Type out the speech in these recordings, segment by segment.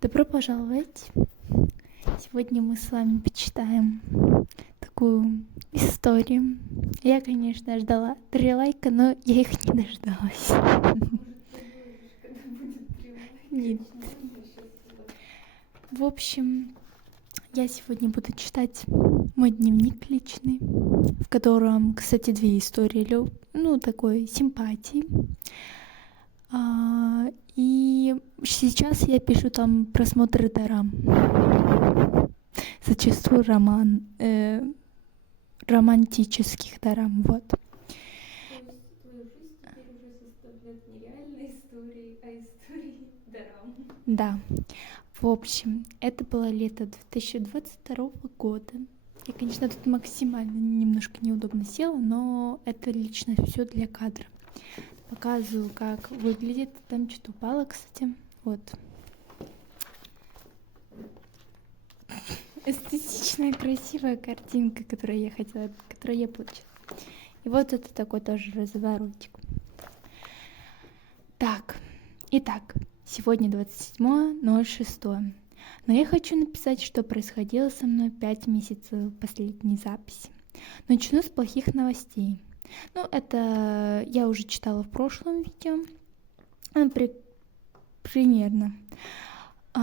Добро пожаловать! Сегодня мы с вами почитаем такую историю. Я, конечно, ждала 3 лайка, но я их не дождалась. Нет. В общем, я сегодня буду читать мой дневник личный, в котором, кстати, 2 истории, такой симпатии. И сейчас я пишу там просмотры дорам. Зачастую романтических дорам, вот. То есть твою жизнь теперь уже составляют не реальные истории, а истории дорам. Да. В общем, это было лето 2022 года. Я, конечно, тут максимально немножко неудобно села, но это лично все для кадра. Показываю, как выглядит. Там что-то упало, кстати. Вот. Эстетичная, красивая картинка, которую я получила. И вот это такой тоже разворотик. Итак, сегодня 27.06. Но я хочу написать, что происходило со мной 5 месяцев последней записи. Начну с плохих новостей. Это я уже читала в прошлом видео. Примерно. У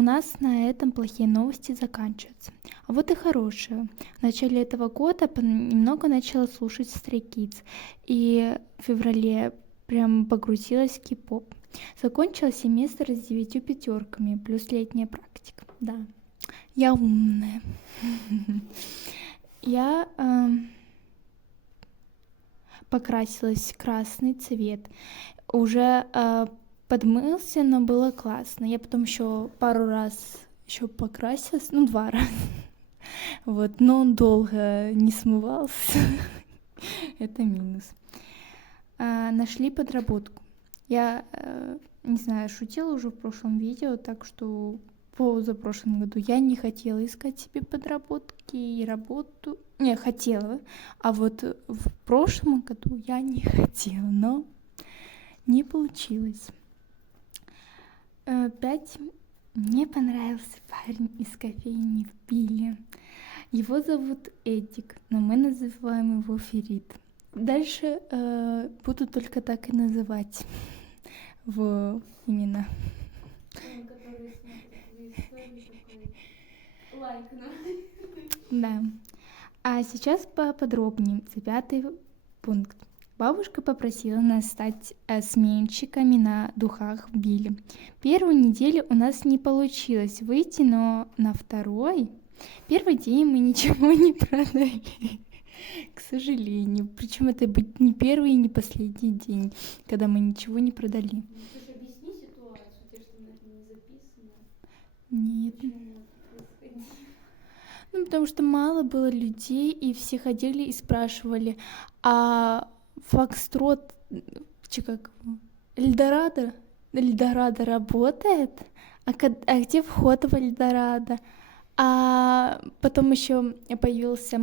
нас на этом плохие новости заканчиваются. А вот и хорошие. В начале этого года немного начала слушать Stray Kids. И в феврале прям погрузилась в кей-поп. Закончила семестр с 9 пятерками, плюс летняя практика. Да, я умная. Я покрасилась в красный цвет. Уже подмылся, но было классно. Я потом еще пару раз покрасилась, 2 раза. Вот, но он долго не смывался. Это минус. Нашли подработку. Я, не знаю, шутила уже в прошлом видео, так что позапрошлом году я не хотела искать себе подработки и работу. Не, хотела. А вот в прошлом году я не хотела, но не получилось. 5. Мне понравился парень из кофейни в Пиле. Его зовут Эдик, но мы называем его Ферит. Дальше буду только так и называть именно. Который смотрит твои истории, такой лайк нам. Да. А сейчас поподробнее. 5 пункт. Бабушка попросила нас стать сменщиками на духах в Биле. Первую неделю у нас не получилось выйти, но на первый день мы ничего не продали. К сожалению. Причем это будет не первый и не последний день, когда мы ничего не продали. Ты же объясни ситуацию, у тебя же, наверное, не записано. Нет. Почему это происходило? Потому что мало было людей, и все ходили и спрашивали, а Фокстрот, Эльдорадо работает? А где вход в Эльдорадо? А потом еще появился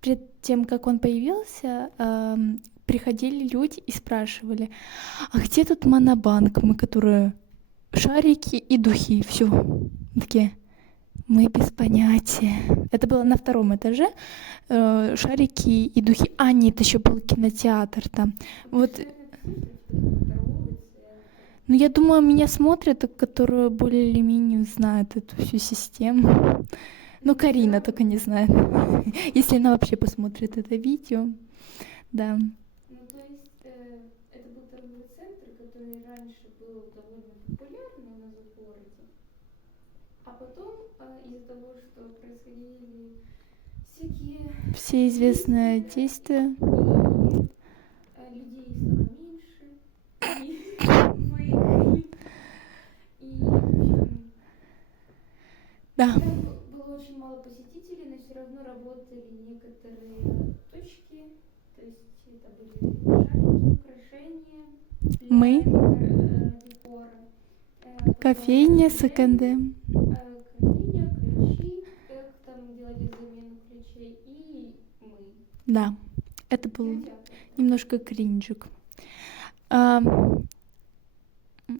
перед тем, как он появился, приходили люди и спрашивали, а где тут монобанк, которые шарики и духи, все. Такие, мы без понятия. Это было на 2 этаже, шарики и духи. Нет, еще был кинотеатр там. Вот. Я думаю, меня смотрят, которые более или менее знают эту всю систему. Карина только не знает. Если она вообще посмотрит это видео. Да. То есть это был торговый центр, который раньше был довольно популярный у нас в городе. А потом из-за того, что происходили всякие... Все известные действия. Людей стало меньше. И выехали. И, в общем... Да. Там было очень мало посетителей, но все равно работали некоторые точки. То есть это были шарики, украшения, Мы. декора. Кофейня, секонд-хэнд. Кофейня, ключи, как там делали замену ключей, и мы. Да, это был немножко кринжик.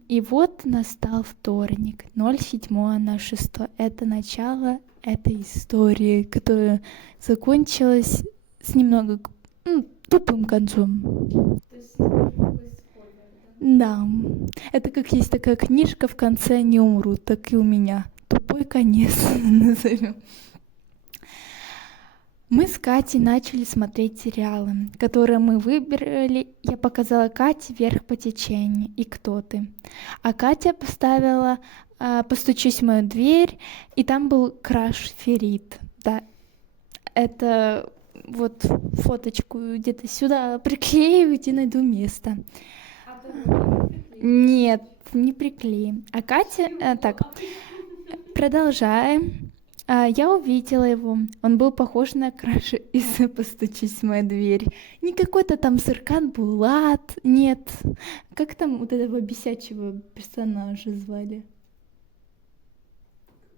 И вот настал вторник, 07.06. Это начало этой истории, которая закончилась с немного тупым концом. То есть такой спойлер, да? Да, это как есть такая книжка «В конце не умрут», так и у меня. Тупой конец назовем. Мы с Катей начали смотреть сериалы, которые мы выбрали. Я показала Кате «Вверх по течению» и «Кто ты?». А Катя поставила «Постучись в мою дверь», и там был Краш Ферит. Да, это вот фоточку где-то сюда приклею, где найду место. А то вы не приклеили? Нет, не приклеим. А Катя... так, продолжаем. Я увидела его. Он был похож на Краша из «Постучись в мою дверь». Не какой-то там Серкан Булат, нет. Как там вот этого бесячего персонажа звали?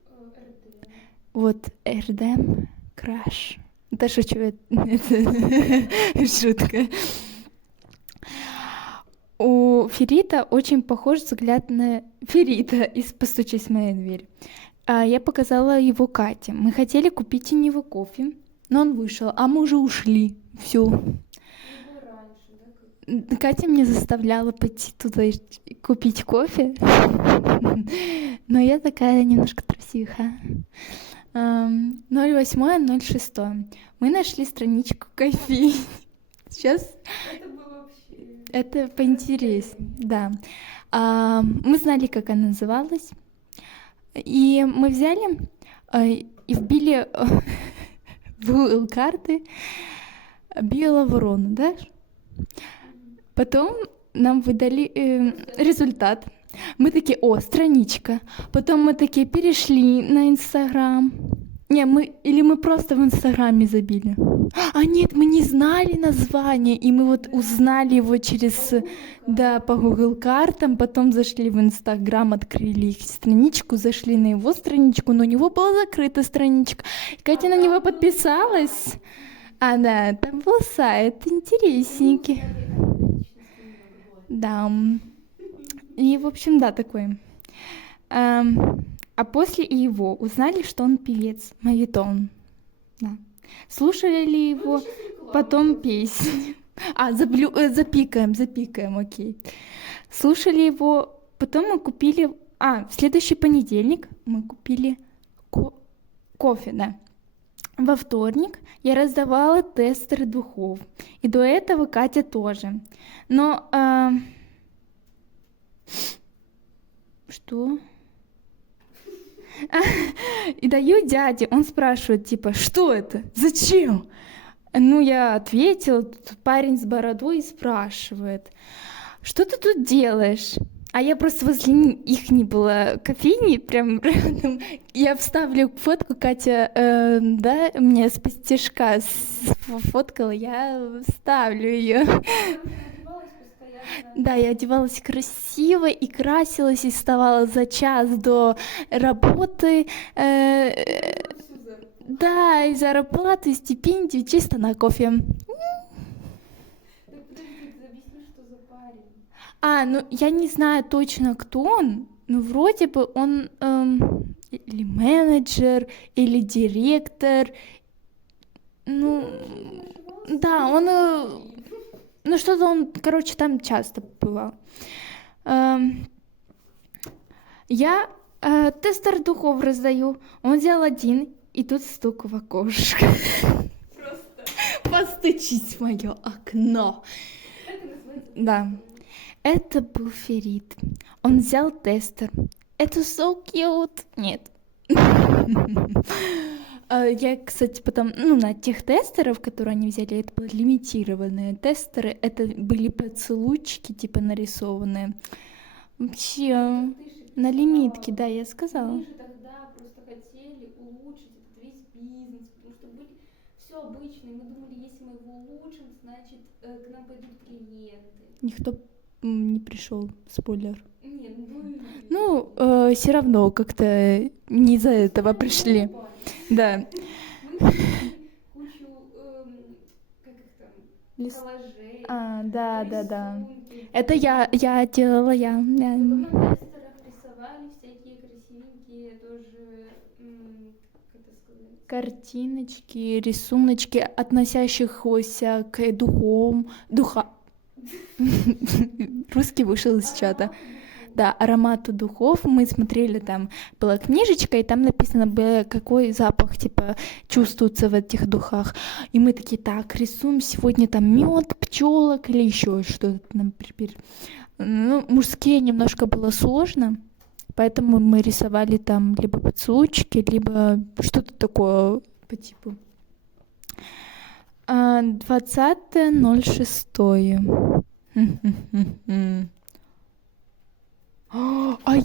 РД. Вот, Эрдем Краш. Да шучу, это шутка. У Ферита очень похож взгляд на Ферита из «Постучись в мою дверь». Я показала его Кате. Мы хотели купить у него кофе, но он вышел, а мы уже ушли. Все. Его раньше, да? Катя меня заставляла пойти туда и купить кофе, но я такая немножко трусиха. 08.06. Мы нашли страничку кофе. Сейчас Это было вообще... это поинтереснее, да. Мы знали, как она называлась. И мы взяли и вбили в Google карты белого ворона, да? Потом нам выдали результат. Мы такие, о, страничка. Потом мы такие перешли на Инстаграм. Не, мы просто в Инстаграме забили. А нет, мы не знали название, и мы вот узнали его через, да, по Google картам, потом зашли в Инстаграм, открыли их страничку, зашли на его страничку, но у него была закрыта страничка. Катя на него подписалась. Да, там был сайт интересненький. Да. И, в общем, да, такой. А после его узнали, что он певец, мавитон. Да. Слушали ли его потом песни? Запикаем, окей. Слушали его, потом мы купили... в следующий понедельник мы купили кофе, да. Во вторник я раздавала тестеры духов. И до этого Катя тоже. Но... Что? И даю дяде, он спрашивает, типа, что это? Зачем? Я ответила, тут парень с бородой спрашивает, что ты тут делаешь? А я просто возле их не было кофейни, прям рядом. Я вставлю фотку, Катя, да, мне с постежка сфоткала, я вставлю ее. Да, я одевалась красиво и красилась, и вставала за час до работы. Да, и зарплату, и стипендию чисто на кофе. Объясни, что за парень. Я не знаю точно, кто он, но вроде бы он или менеджер, или директор. Да, он... что-то он, короче, там часто бывал. Я тестер духов раздаю. Он взял один, и тут стук в окошко. Просто. Постучись в мое окно. Это называется... Да. Это был Ферит. Он взял тестер. Это so cute. Нет. Я, кстати, потом, на тех тестеров, которые они взяли, это были лимитированные тестеры, это были поцелуйчики, типа, нарисованные. Вообще, на лимитке, да, я сказала. Мы же тогда просто хотели улучшить этот весь бизнес, потому что были все обычные. Мы думали, если мы его улучшим, значит, к нам пойдут клиенты. Никто не пришел, спойлер. Нет, все равно как-то не из-за этого пришли. Да. Мы купили кучу, как их Лис- коллажей, да. рисунки. Это я делала, я. Потом на тестерах рисовали всякие красивенькие тоже, как это сказать, Картиночки, рисуночки, относящихся к духа. Русский вышел из чата. ароматы духов. Да, аромату духов. Мы смотрели, там была книжечка, и там написано было, какой запах, типа, чувствуется в этих духах. И мы такие, так, рисуем сегодня там мед, пчелок или еще что-то, например. Ну, мужские немножко было сложно, поэтому мы рисовали там либо поцелуйчики, либо что-то такое по типу. 20.06. А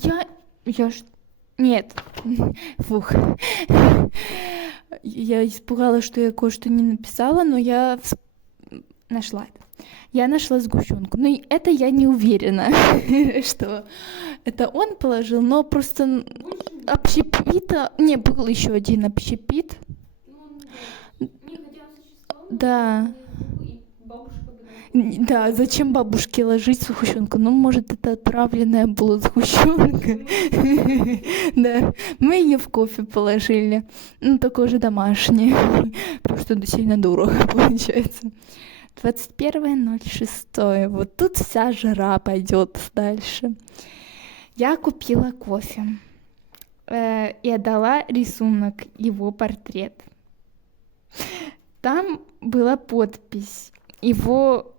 Нет. Фух. Я испугалась, что я кое-что не написала, но я нашла это. Я нашла сгущенку. Но это я не уверена, что это он положил, но просто общепита... Не, был еще один общепит. Ну, не хотя он существовал, Да. и бабушка бы Да, зачем бабушке ложить сгущенку? Ну, может, это отравленная была сгущенка. Да, мы ее в кофе положили. Ну, такой же домашний. Потому что это сильно дорого получается. 21.06. Вот тут вся жара пойдет дальше. Я купила кофе. И отдала рисунок, его портрет. Там была подпись. Его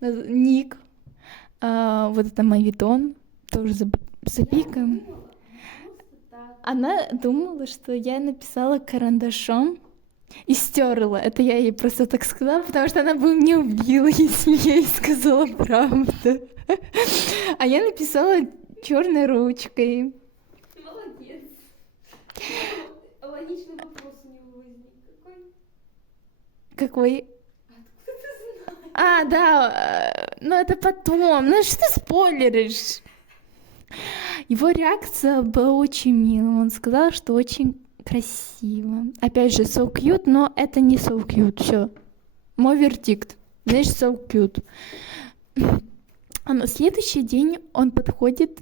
ник, вот это мавитон, тоже запикаем. Она думала, что я написала карандашом и стерла. Это я ей просто так сказала, потому что она бы меня убила, если я ей сказала правду. А я написала черной ручкой. Молодец. Логичный вопрос у него возник. Какой? Откуда ты знаешь? Да, ну это потом. Ну что ты спойлеришь? Его реакция была очень милая. Он сказал, что очень красиво. Опять же, so cute, но это не so cute. Все. Мой вердикт. Значит, so cute. А на следующий день он подходит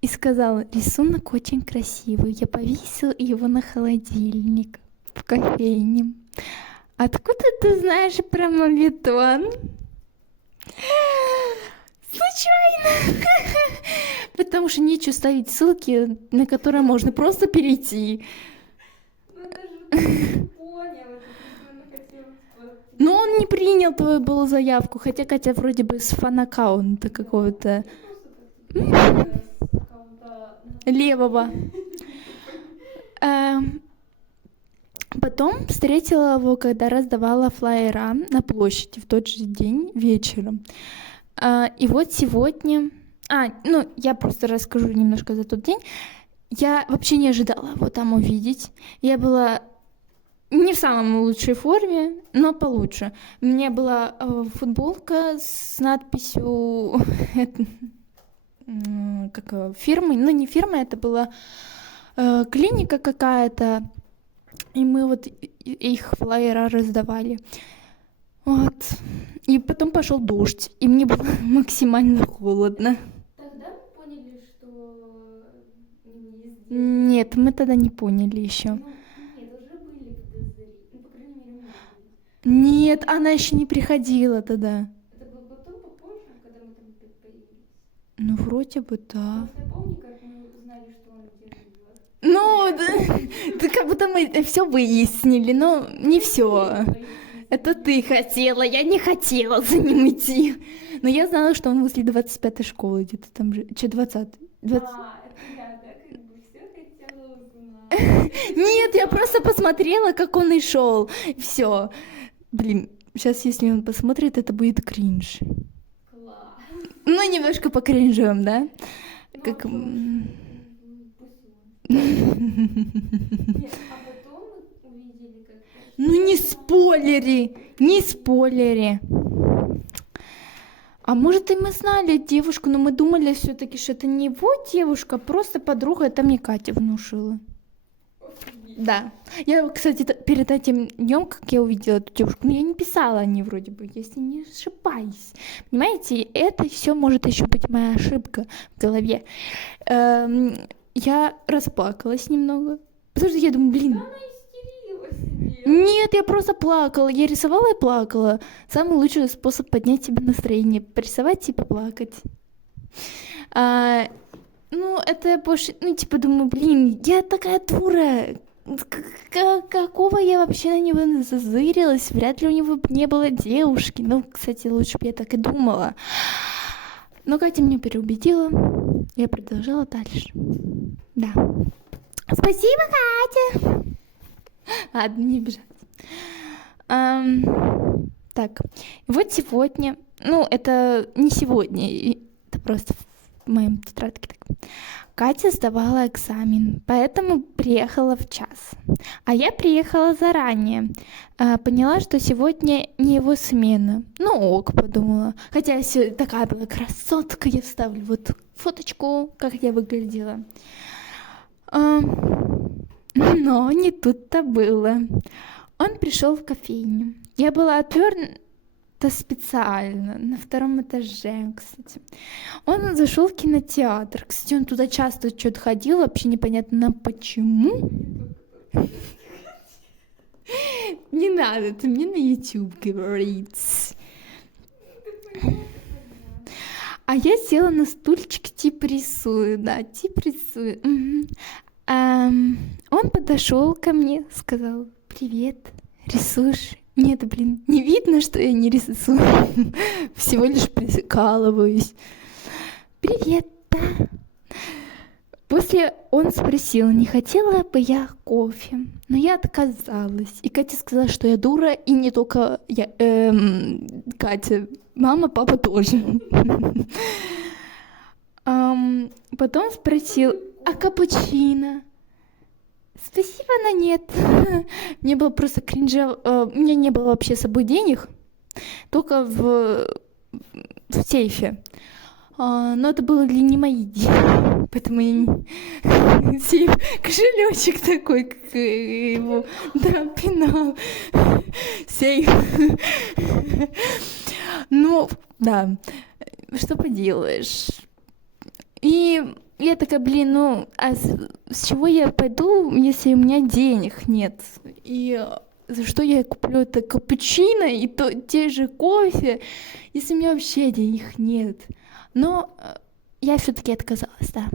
и сказал, рисунок очень красивый. Я повесил его на холодильник в кофейне. Откуда ты знаешь про мавитон? Случайно. Потому что нечего ставить ссылки, на которые можно просто перейти. Ну это же ты понял, это просто хотел. Но он не принял твою было заявку, хотя Катя вроде бы с фан-аккаунта какого-то левого. Потом встретила его, когда раздавала флаера на площади в тот же день вечером. И вот сегодня... я просто расскажу немножко за тот день. Я вообще не ожидала его там увидеть. Я была не в самой лучшей форме, но получше. У меня была футболка с надписью фирмы. Ну, не фирма, это была клиника какая-то. И мы вот их флаера раздавали. Вот. И потом пошел дождь, и мне было максимально холодно. Тогда мы поняли, что не здесь. Нет, мы тогда не поняли еще. Ну, нет, уже были подозрения. Ну, по крайней мере, у меня были. Нет, она еще не приходила тогда. Это было потом, попозже, когда мы там опять появились. Ну, вроде бы да. Просто я помню, как мы узнали, что он где живет. Ну, да, как будто мы все выяснили, но не все. Это ты хотела, я не хотела за ним идти. Но я знала, что он возле 25-й школы где-то там же. 20. Это я, да, как бы все хотела узнать. Нет, я просто посмотрела, как он и шел. Все. Блин, сейчас, если он посмотрит, это будет кринж. Класс. Ну, немножко покринжуем, да? Ну, Как... а Нет, а потом мы увидели, как... Ну, не спойлери, не спойлери. А может, и мы знали девушку, но мы думали все-таки, что это не его девушка, просто подруга, это мне Катя внушила. Офигеть. Да. Я, кстати, перед этим днем, как я увидела эту девушку, но я не писала о ней вроде бы, если не ошибаюсь. Понимаете, это все может еще быть моя ошибка в голове. Я расплакалась немного, потому что я думаю, блин. Она истерила сидела. Нет, я просто плакала. Я рисовала и плакала. Самый лучший способ поднять себе настроение. Порисовать и поплакать. Ну, это я больше, ну, типа, думаю, блин, я такая дура. Какого я вообще на него зазырилась? Вряд ли у него не было девушки. Ну, кстати, лучше бы я так и думала. Но Катя меня переубедила. Я продолжала дальше. Да. Спасибо, Катя! Ладно, не бежать. Так, вот сегодня, ну, это не сегодня, это просто в моем тетрадке так. Катя сдавала экзамен, поэтому приехала в час. А я приехала заранее. Поняла, что сегодня не его смена. Ну ок, подумала. Хотя я такая была красотка, я вставлю вот фоточку, как я выглядела. Но не тут-то было. Он пришел в кофейню. Я была отвернута специально, на 2 этаже, кстати. Он зашел в кинотеатр. Кстати, он туда часто что-то ходил, вообще непонятно почему. Не надо, ты мне на YouTube говорить. А я села на стульчик, типа рисую, да, типа рисую. Он подошел ко мне, сказал: привет, рисуешь? Нет, блин, не видно, что я не рисую. Всего лишь прикалываюсь. Привет, да. После он спросил, не хотела бы я кофе, но я отказалась. И Катя сказала, что я дура, и не только я, Катя, мама, папа тоже. Потом спросил, а капучино? Спасибо, но нет. Мне было просто кринжа. У меня не было вообще с собой денег, только в сейфе. Но это было для не мои деньги, поэтому я не... Сейф, кошелечек такой, как его, да, пенал, сейф. Ну, да, что поделаешь. И я такая, блин, ну, а с чего я пойду, если у меня денег нет? И за что я куплю это капучино и те же кофе, если у меня вообще денег нет? Но я все-таки отказалась, да.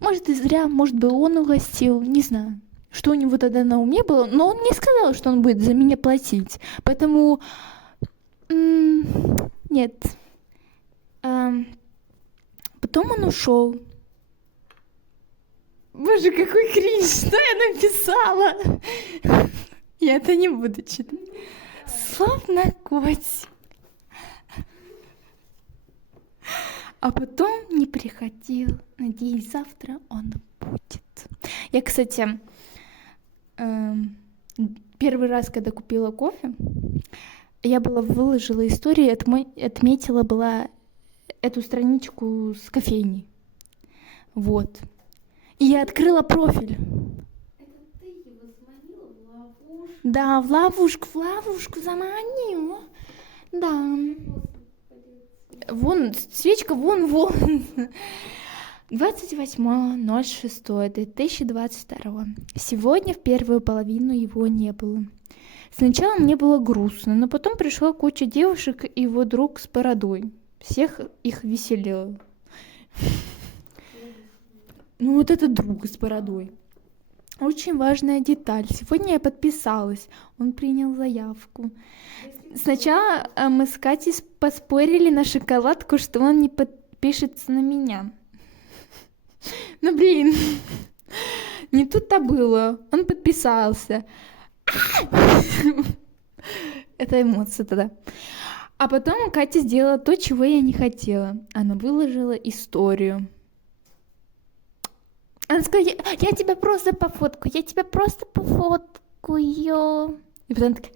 Может, и зря, может бы он угостил, не знаю, что у него тогда на уме было, но он не сказал, что он будет за меня платить. Поэтому нет. Потом он ушел. Боже, какой кринж, что я написала? Я это не буду читать. Словно котик. А потом не приходил. Надеюсь, завтра он будет. Я, кстати, первый раз, когда купила кофе, я выложила историю, отметила была эту страничку с кофейней. Вот. И я открыла профиль. Это ты его заманила в ловушку? Да, в ловушку заманила. Да. Вон, свечка, вон. 28.06.2022. Сегодня в первую половину его не было. Сначала мне было грустно, но потом пришла куча девушек и его друг с бородой. Всех их веселило. Ну вот этот друг с бородой. Очень важная деталь. Сегодня я подписалась. Он принял заявку. Сначала мы с Катей поспорили на шоколадку, что он не подпишется на меня. Ну блин, не тут-то было. Он подписался. Это эмоции тогда. А потом Катя сделала то, чего я не хотела. Она выложила историю. Она сказала, я тебя просто пофоткаю, И потом такая...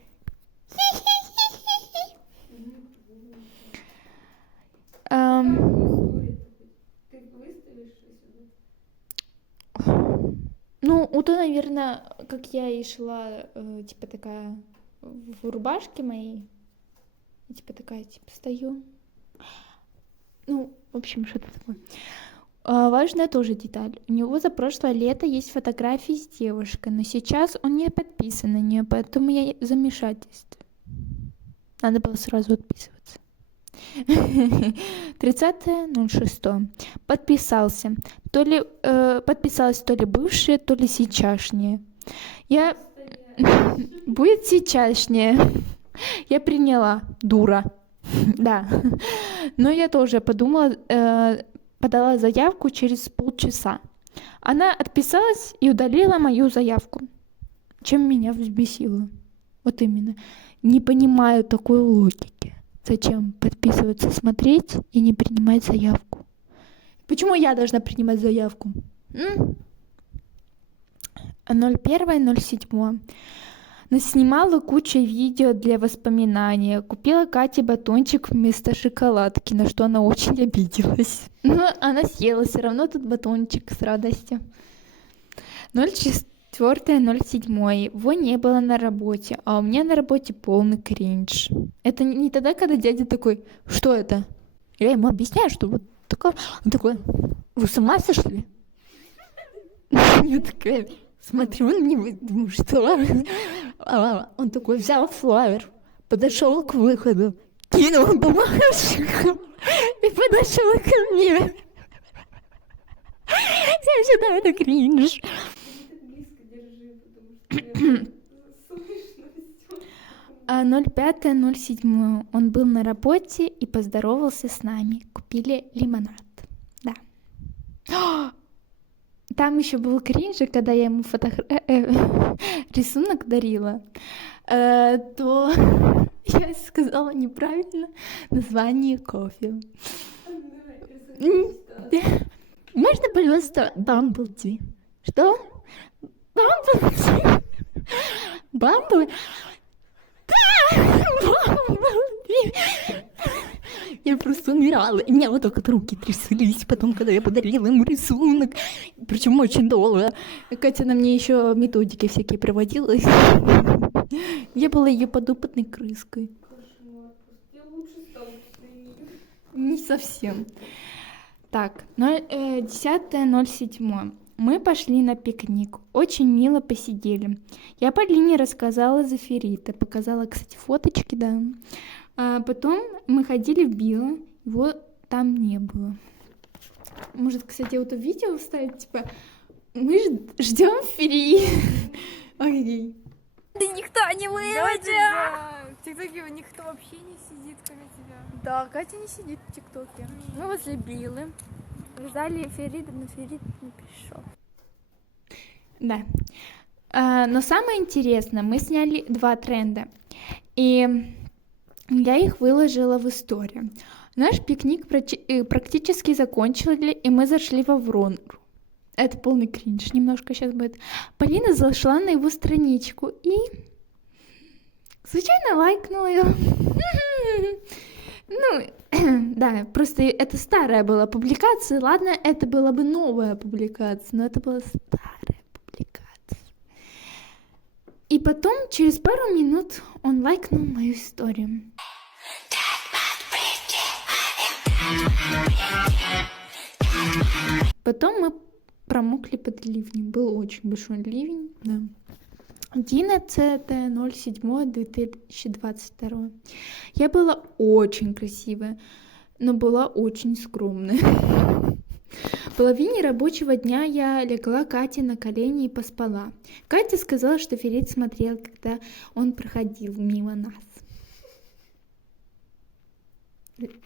Ну, то, наверное, как я и шла, типа такая в рубашке моей, и, типа такая, типа стою. Ну, в общем, что-то такое. Важная тоже деталь. У него за прошлое лето есть фотографии с девушкой, но сейчас он не подписан на нее, поэтому я в замешательстве. Надо было сразу отписываться. 30.06. Подписался. Подписалась то ли бывшая, то ли сейчасшняя. Я... Будет сейчасшняя. Я приняла. Дура. Да. Но я тоже подумала, подала заявку через полчаса. Она отписалась и удалила мою заявку. Чем меня взбесило. Вот именно. Не понимаю такой логики. Зачем подписываться, смотреть и не принимать заявку? Почему я должна принимать заявку? 01.07. Наснимала кучу видео для воспоминания. Купила Кате батончик вместо шоколадки, на что она очень обиделась. Но она съела все равно этот батончик с радостью. 04.07. Его не было на работе, а у меня на работе полный кринж. Это не тогда, когда дядя такой, что это? Я ему объясняю, что вот такое. Он такой, вы с ума сошли? Я такая... Смотрю на него, думаю, что? Он такой взял флаер, подошел к выходу, кинул бумажку и подошел ко мне. Я считаю, это кринж. А 05.07. Он был на работе и поздоровался с нами. Купили лимонад. Да. Там еще был кринж, когда я ему рисунок дарила, то я сказала неправильно название кофе. Можно, пожалуйста, Бамблби? Что? Бамблби? Бамблби? Я просто умирала, и у меня вот только руки тряслись, потом, когда я подарила ему рисунок, причем очень долго. Катя на мне еще методики всякие проводила. Я была ее подопытной крыской. Кошмар. Я лучше стала тренировать. Не совсем. Так, 10.07. Мы пошли на пикник. Очень мило посидели. Я Полине рассказала за Ферита. Показала, кстати, фоточки, да. А потом мы ходили в Било. Его там не было. Может, кстати, вот это видео вставить, типа, мы ждем Фери. Окей. Ты никто не выйдет! Да, в ТикТоке никто вообще не сидит, кроме тебя. Да, Катя не сидит в ТикТоке. Мы возле Биллы. Ждали Ферида, но Ферид не пришел. Да. Но самое интересное, мы сняли 2 тренда. И я их выложила в историю. Наш пикник практически закончили, и мы зашли в Аврору. Это полный кринж немножко сейчас будет. Полина зашла на его страничку и случайно лайкнула ее. Ну, да, просто это старая была публикация. Ладно, это была бы новая публикация, но это была старая публикация. И потом, через пару минут, он лайкнул мою историю. Потом мы промокли под ливнем. Был очень большой ливень, да. 11.07.2022. Я была очень красивая, но была очень скромная. В половине рабочего дня я легла Кате на колени и поспала. Катя сказала, что Ферид смотрел, когда он проходил мимо нас.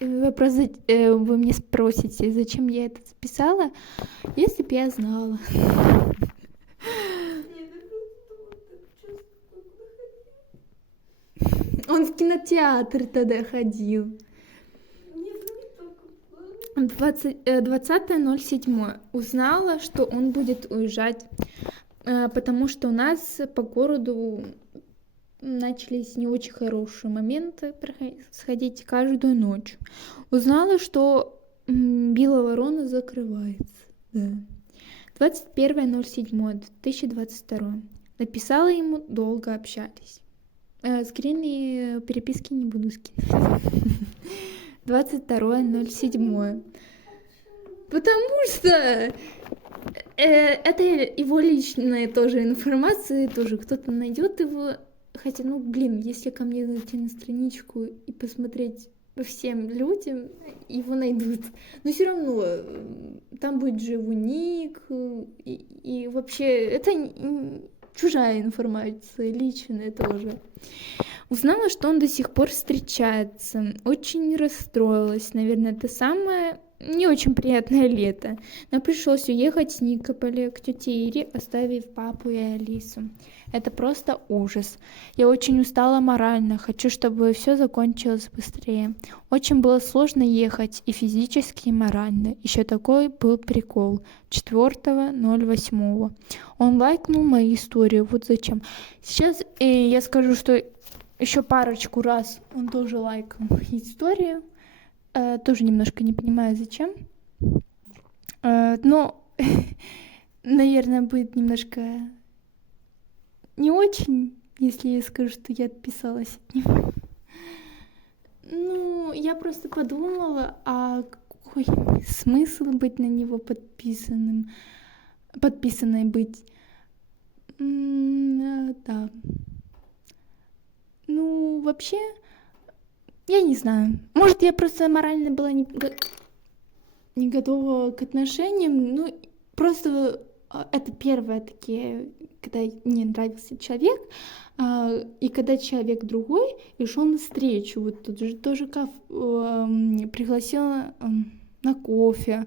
Вопрос, вы мне спросите, зачем я это записала, если бы я знала. Он в кинотеатр тогда ходил. 20.07. Узнала, что он будет уезжать, потому что у нас по городу начались не очень хорошие моменты сходить каждую ночь. Узнала, что Белая Ворона закрывается. Да. 21.07.2022. Написала ему, долго общались. Скрины переписки не буду скидывать. 22.07. Потому что это его личная тоже информация, тоже кто-то найдет его. Хотя, если ко мне зайти на страничку и посмотреть по всем людям, его найдут. Но все равно там будет же его ник, и вообще это чужая информация, личная тоже. Узнала, что он до сих пор встречается. Очень расстроилась. Наверное, это самое не очень приятное лето. Но пришлось уехать с Никополя к тете Ире, оставив папу и Алису. Это просто ужас. Я очень устала морально. Хочу, чтобы все закончилось быстрее. Очень было сложно ехать и физически, и морально. Еще такой был прикол. 4.08. Он лайкнул мою историю. Вот зачем. Сейчас я скажу, что еще парочку раз он тоже лайкал историю. Тоже немножко не понимаю, зачем. Но, наверное, будет немножко не очень, если я скажу, что я отписалась от него. Я просто подумала, а какой смысл быть на него подписанной быть. Да. Вообще, я не знаю. Может, я просто морально была не готова к отношениям. Просто это первое такие, когда мне нравился человек, и когда человек другой и шел навстречу. Вот тут же тоже пригласила на кофе.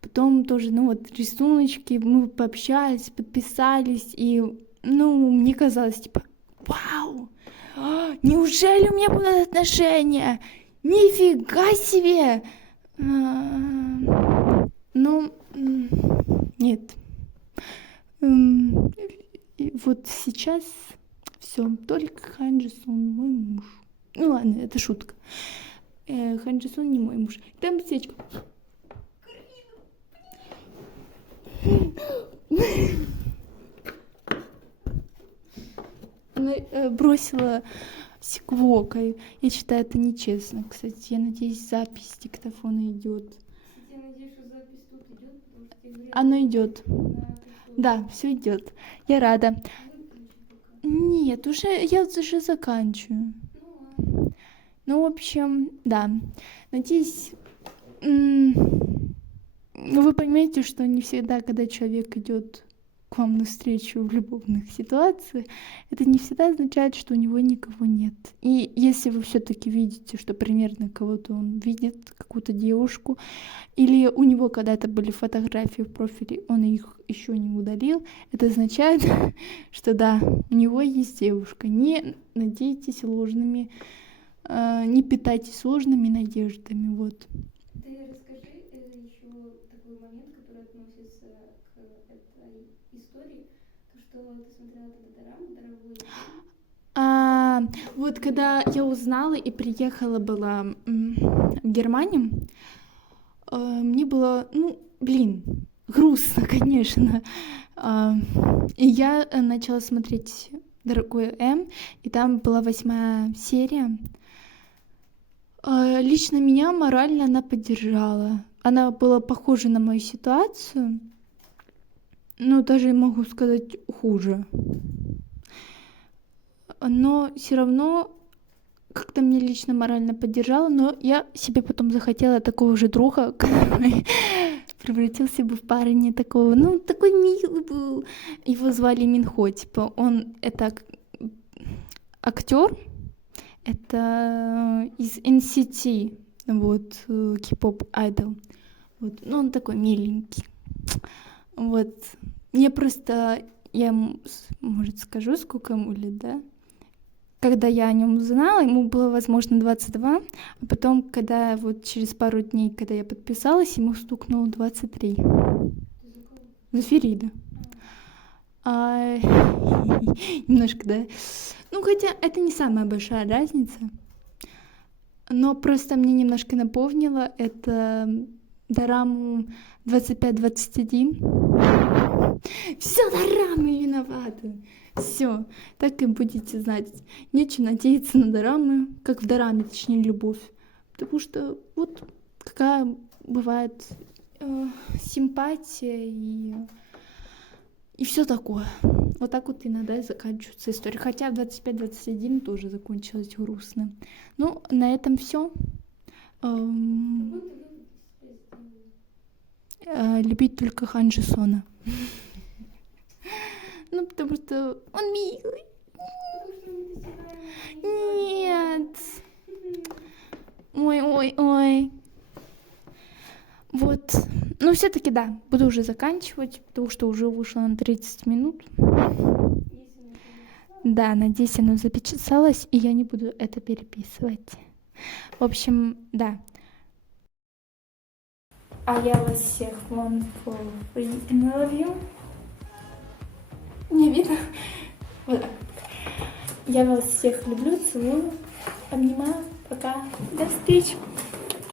Потом тоже, рисуночки, мы пообщались, подписались, и, мне казалось, вау, неужели у меня будут отношения? Нифига себе! Нет. Вот сейчас все, только Хан Джи-сун мой муж. Ладно, это шутка. Хан Джи-сун не мой муж. Там свечка. Она бросила секвокой. Я считаю, это нечестно. Кстати, я надеюсь, запись диктофона идет. Я надеюсь, что запись тут идет, потому что тебе Оно идет. Да, все идет. Я рада. Нет, я уже заканчиваю. В общем, да. Надеюсь, вы поймете, что не всегда, когда человек идет к вам навстречу в любовных ситуациях, это не всегда означает, что у него никого нет. И если вы все-таки видите, что примерно кого-то он видит, какую-то девушку, или у него когда-то были фотографии в профиле, он их еще не удалил, это означает, что да, у него есть девушка. Не надейтесь ложными, не питайтесь ложными надеждами, вот. Ты расскажи еще такой момент, который относится к этой истории, то, что ты смотрела тогда дораму «Дорогой». Вот когда я узнала и приехала была в Германию, мне было, грустно, конечно. И я начала смотреть «Дорогой М», и там была 8 серия. Лично меня морально она поддержала. Она была похожа на мою ситуацию, но даже могу сказать хуже. Но все равно как-то меня лично морально поддержала, но я себе потом захотела такого же друга, который превратился бы в парня такого, такой милый был. Его звали Минхо, он это актер, это из NCT, K-pop idol. Он такой миленький. Я, может, скажу, сколько ему лет, да? Когда я о нем узнала, ему было, возможно, 22, а потом, когда через пару дней, когда я подписалась, ему стукнуло 23. За Ферида. Немножко, да? Хотя это не самая большая разница. Но просто мне немножко напомнило это дораму 25-21. Все дорамы виноваты. Все, так и будете знать. Нечего надеяться на дорамы, как в дораме, точнее, любовь. Потому что вот какая бывает симпатия и все такое. Вот так вот иногда и заканчивается история. Хотя в 25-21 тоже закончилась грустно. Ну, на этом все. Любить только Хан Джи-сона. Ну, потому что он милый. Нет. Ой. Вот. Ну, все-таки да, буду уже заканчивать, потому что уже вышло на 30 минут. Да, надеюсь, оно записалось, и я не буду это переписывать. В общем, да. А я вас всех one for love you. Не видно? Вот так. Я вас всех люблю, целую, обнимаю. Пока. До встречи.